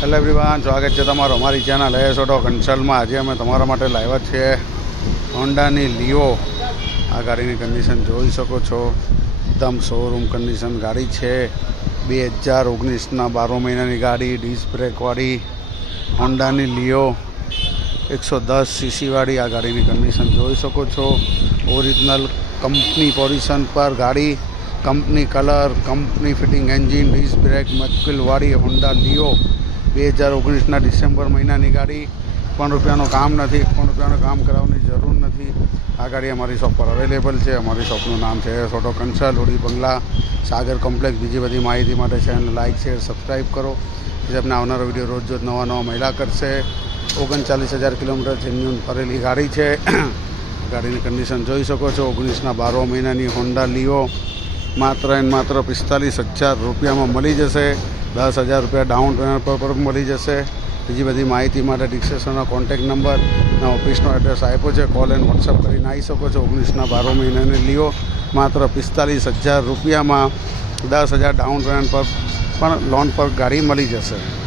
Hello everyone, સ્વાગત છે તમારું અમારી ચેનલ એસ ઓટો કન્સલ્ટમાં. આજે અમે તમારા માટે લાવ્યા છીએ હોન્ડાની લિયો. આ ગાડીની કન્ડિશન જોઈ શકો છો, એકદમ શોરૂમ કન્ડિશન ગાડી છે. 2019ના 12 મહિનાની ગાડી, ડિસ્ક બ્રેકવાળી હોન્ડાની લિયો 110 cc વાળી આ ગાડીની કન્ડિશન જોઈ શકો છો. ઓરિજિનલ કંપની પોઝિશન પર ગાડી, company colour, company fitting engine, disc brake મેક્વિલવાળી હોન્ડા લિયો 2019ના ડિસેમ્બર મહિનાની ગાડી. ₹1 કામ નથી, ₹1 કામ કરાવવાની જરૂર નથી. આ ગાડી અમારી શોપ પર અવેલેબલ છે. અમારી શોપનું નામ છે એસ ઓટો કન્સલ્ટ, ઓડી બંગલા, સાગર કોમ્પ્લેક્સ. બીજી બધી માહિતી માટે ચેનલ લાઇક, શેર, સબસ્ક્રાઈબ કરો. જે આપણે આવનારો વિડીયો રોજ નવા મહિલા કરશે. 39,000 કિલોમીટર જેન્યુન ફરેલી ગાડી છે. ગાડીની કન્ડિશન જોઈ શકો છો. 19ના 12 મહિનાની હોન્ડા લિયો માત્ર ને માત્ર 45,000 રૂપિયામાં મળી જશે. 10,000 રૂપિયા ડાઉન પેમેન્ટ પર મળી જશે. બીજી બધી માહિતી માટે ડિસ્ક્રિપ્શનનો કોન્ટેક્ટ નંબર, ઓફિસનો એડ્રેસ આપ્યો છે. કોલ એન્ડ વોટ્સઅપ કરીને આવી શકો છો. 19ના 12 મહિનાની લિયો માત્ર 45,000 રૂપિયામાં 10,000 ડાઉન પેમેન્ટ પર પણ લોન પર ગાડી મળી જશે.